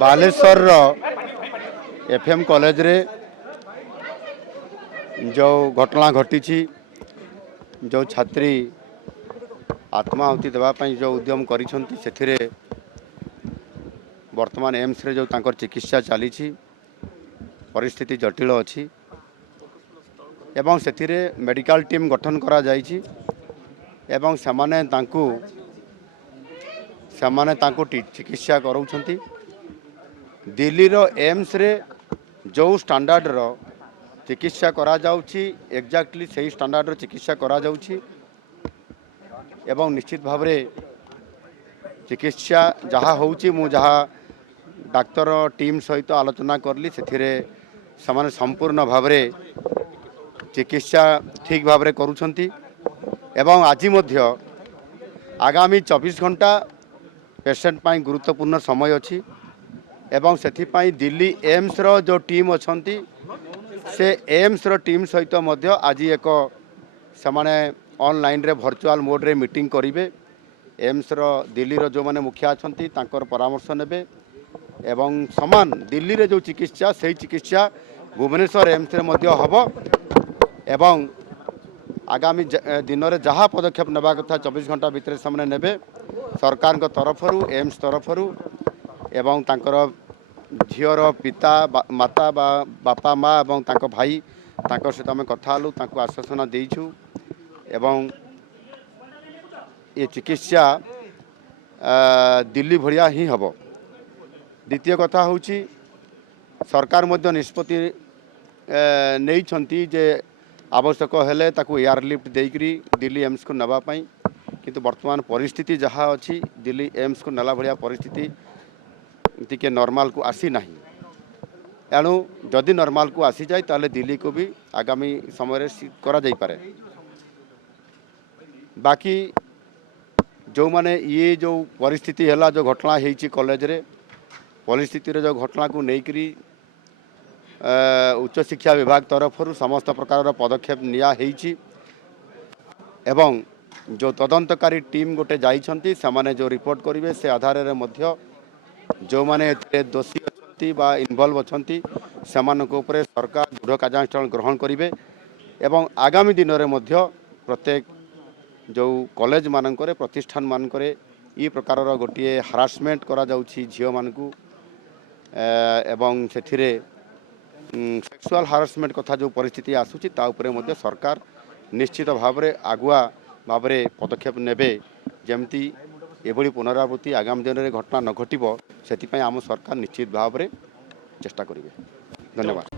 Baleshwar FM college रे जो घटना घटी जो छात्री आत्माहुति देवाई जो उद्यम करिसेंति वर्तमान एम्स रे जो तांकर चिकित्सा चली परिस्थिति जटिल अच्छी एवं से मेडिकल टीम गठन करा जाइछि एवं समाने तांको चिकित्सा कराउछंती। दिल्ली रो एम्स रे जो स्टैंडर्ड रो चिकित्सा करा जाउछि एक्जाक्टली सही स्टैंडर्ड रो चिकित्सा करा जाउछि एवं निश्चित भाव रे चिकित्सा जहाँ होउछि मु जहाँ डाक्तर टीम सहित आलोचना करली सेथिरे समाने संपूर्ण भाव रे चिकित्सा ठीक भाव रे करूछंती एवं आज मध्य आगामी 24 घंटा पेशेंट पाई गुरुत्वपूर्ण समय अच्छी एवं से दिल्ली एम्स रो जो टीम अच्छी से एम्स रो टीम सहित मध्य आज एक समाने ऑनलाइन रे वर्चुअल मोड रे मीटिंग करिवे। एम्स रो दिल्ली रो जो माने मुखिया अच्छी तांकर परामर्श नेबे एवं समान दिल्ली रे जो चिकित्सा से चिकित्सा भुवनेश्वर एम्स रे मध्य हबो एवं आगामी दिन में जहाँ पदक्षेप नेबा कथा 24 घंटा भितर से नेबे सरकार तरफरु एम्स तरफरु एवं तांकर झीर पिता माता बापा माँ एवं तांको भाई तांकर सहित आम कथा हलु तांको आश्वासन देइछु एवं ये चिकित्सा दिल्ली भरिया ही हबो। द्वितीय कथा होची सरकार मध्य निष्पत्ति नहीं छंती जे आवश्यक हेले ताकू एयरलिफ्ट देकरी दिल्ली एम्स को नवा पाई किंतु वर्तमान परिस्थिति जहाँ अच्छी दिल्ली एम्स को नला भलिया परिस्थिति टिके नॉर्मल को आसी नहीं एणु जदि नॉर्मल को आसी जाए ताले दिल्ली को भी आगामी समय करा जाई पारे। बाकी जो माने ये जो परिस्थिति है जो घटना होती कॉलेज रे परिस्थिति रे जो घटना को लेकरी उच्च शिक्षा विभाग तरफ समस्त प्रकार पदक्षेप निया हेइछि एवं जो तदंतकारी टीम गोटे जाइछंती समाने जो रिपोर्ट करिवे से आधार रे मध्य जो माने दोषी अछंती बा इन्वॉल्व अछंती समानक ऊपर सरकार दृढ़ कार्यानुष्ठान ग्रहण करिवे एवं आगामी दिन रे मध्य प्रत्येक जो कॉलेज मानकरे प्रतिष्ठान मानकरे ई प्रकार गोटे हारासमेंट करा जाउछि झियो मानकू एवं सेथिरे सेक्सुअल हारासमेंट कथा जो परिस्थिति आसूची ता उपरे मध्य सरकार निश्चित भाव में आगुआ भाव में पदक्षेप नेबे जमती एभली पुनरावृत्ति आगामी दिन में घटना न घटिबो सेति पई आम सरकार निश्चित भाव में चेष्टा करिवे। धन्यवाद।